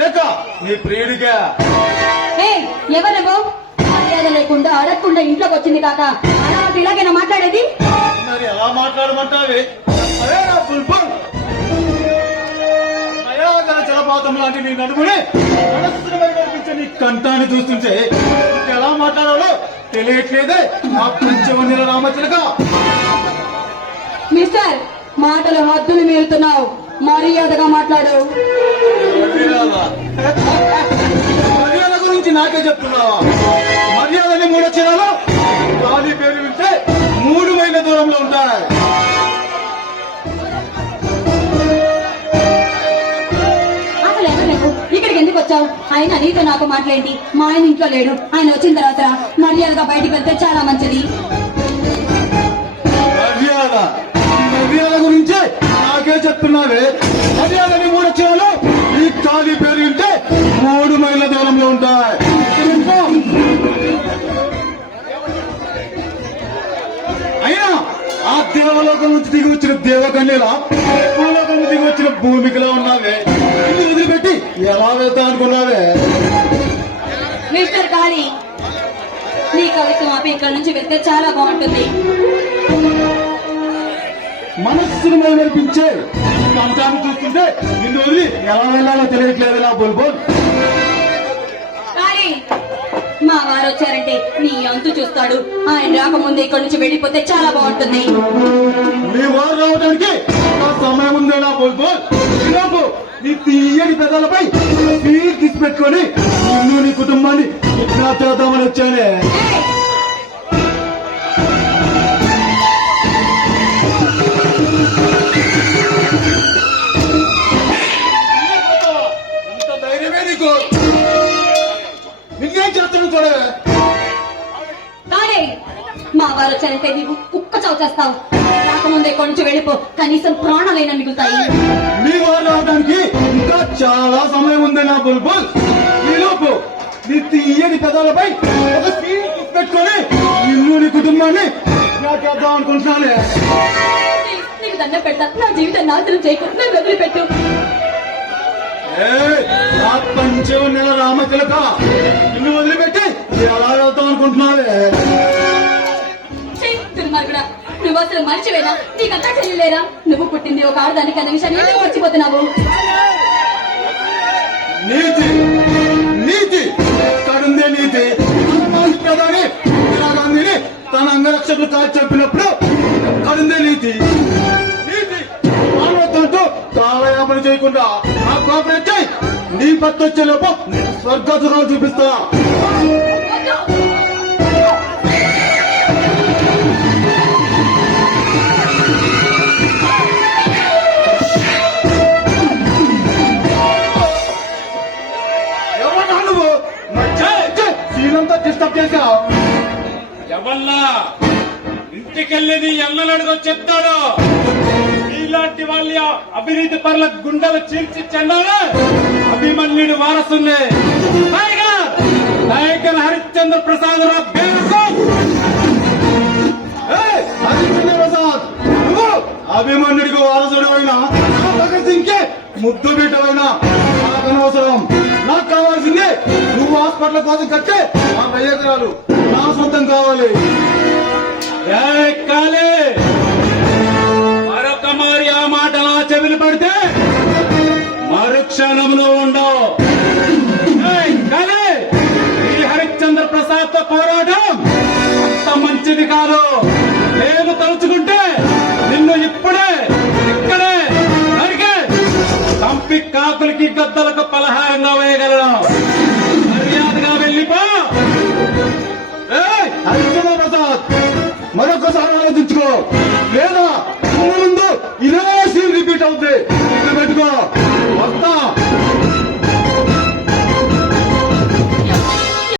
లేక నీ ప్రియుడిగా? ఎవరెవో మర్యాద లేకుండా అడగకుండా ఇంట్లోకి వచ్చింది కాక అలా ఇలాగైనా మాట్లాడేది? మరి ఎలా మాట్లాడమంటావే? అరే నా బుల్బుల్, నయాగర జలపాతం లాంటి నీ నడుముని మనస్సును కనిపించే నీ కంఠాన్ని చూస్తుంటే ఎలా మాట్లాడాలో తెలియట్లేదే నా పంచవన్నెల రామచిలక. మిస్టర్, మాటలు హద్దులు మీరుతున్నావు, మర్యాదగా మాట్లాడు. మర్యాద గురించి నాకే చెప్తున్నావా? మర్యాదని 3 అక్షరాలు గాలి పేరు వింటే 3 మైళ్ళ దూరంలో ఉంటాయి. అసలు ఎవరు ఇక్కడికి ఎందుకు వచ్చావు? ఆయన నీతో నాకు మాట్లాడి, మా ఆయన ఇంట్లో లేడు, ఆయన వచ్చిన తర్వాత మర్యాదగా బయటికి వెళ్తే చాలా మంచిది. మర్యాద గురించి నాకే చెప్తున్నావే? మర్యాదని 3 అక్షరాలు ఈ ఖాళీ పేరు వింటే 3 మైళ్ళ దూరంలో ఉంటాయి. అయినా ఆ దేవలోకం నుంచి దిగి వచ్చిన దేవకన్యలా భూలోకం నుంచి దిగి వచ్చిన భూమికలా ఉన్నావే. ఇల్లు వదిలిపెట్టి ఎలా వెళ్తా అనుకున్నావే? మిస్టర్ కాళీ, నీ కవిత్వం ఆపి ఇక్కడ నుంచి వెళ్తే చాలా బాగుంటుంది. మనస్సును మైమరిపించే కంఠాన్ని చూస్తుంటే నిన్ను వదిలి ఎలా వెళ్ళాలో తెలియట్లేదు నా బుల్బుల్. కాళీ, మా వారు వచ్చారంటే నీ అంతు చూస్తాడు. ఆయన రాకముందే ఇక్కడ నుంచి వెళ్ళిపోతే చాలా బాగుంటుంది. మీ వారు రావడానికి సమయం ఉందే నా బుల్బుల్. ఈలోపు నీ తీయని పెదాలపై తీసి పెట్టుకొని నిన్ను నీ కుటుంబాన్ని ఇట్లా చేద్దామని వచ్చానే. ఎంత ధైర్యమే నీకు? నిన్నేం చేస్తాను చూడవే. కాళీ, మా వారు వచ్చారంటే నీకు కుక్క చౌచేస్తావు. రాకముందే ఇక్కడి నుంచి వెళ్ళిపో, కనీసం ప్రాణాలైనా మిగులుతాయి. మీ వారు రావడానికి ఇంకా చాలా సమయం ఉంది నా బుల్బుల్. ఈలోపు నీ తీయని పెదాలపై ఒక సీన్ పెట్టుకొని నిన్ను నీ కుటుంబాన్ని చేద్దాం అనుకుంటున్నానే. నీకు దండం పెడతా, నా జీవితం నాశనం చేయకు, నన్ను వదిలిపెట్టు. నా పంచవన్నెల రామచిలక, నిన్ను వదిలిపెట్టి ఎలా వెళ్తాం అనుకుంటున్నావే? దుర్మార్గుడా, నువ్వు అసలు మర్చిపోయినా? నీకంతా చెల్లిలేరా? నువ్వు పుట్టింది ఒక ఆడదానికి అన్న విషయాన్ని ఎందుకు మర్చిపోతున్నావు? నీతి నీతి ఎక్కడుందే నీతి? ప్రధాని ఇందిరాగాంధీని తన అంగరక్షకులు కాల్చి చెప్పినప్పుడు ఎక్కడుందే నీతి? నీతి మానవత్వంతో కాలయాపన చేయకుండా ఆ కోపరెట్ నీ పట్టొచ్చే లోపు స్వర్గతురాలు చూపిస్తా. ఎవరా నువ్వు? సీనంతా డిస్టర్బ్ చేశావు. ఎవల్లా ఇంటికెళ్ళేది ఎన్నలడుగో చెప్తాడు. ఇలాంటి వాళ్ళ అవినీతి పరుల గుండెలు చీల్చి చెండాలి అభిమన్యుడి వారసుని నాయకన్ హరిశ్చంద్ర ప్రసాద్ హరిశ్చంద్ర ప్రసాద్, నువ్వు అభిమన్యుడికి వారసుడు అయినా భగత్ సింగ్ కి ముద్దు బిడ్డవైనా నాకు అనవసరం. నాకు కావాల్సింది నువ్వు హాస్పిటల్ కోసం కట్టే ఆ 1000 ఎకరాలు నా సొంతం కావాలి. కాలే మరొక మారి ఆ మాటలా చెవిలి పడితే మరుక్షణంలో ఉండవు. కాలే, ఈ హరిశ్చంద్ర ప్రసాద్ తో పోరాటం అంత మంచిది కాదు. నేను తలుచుకుంటే నిన్ను ఇప్పుడే ఇక్కడే నరికే చంపి కాకులకి గద్దలకు పలహారంగా వేయగలను.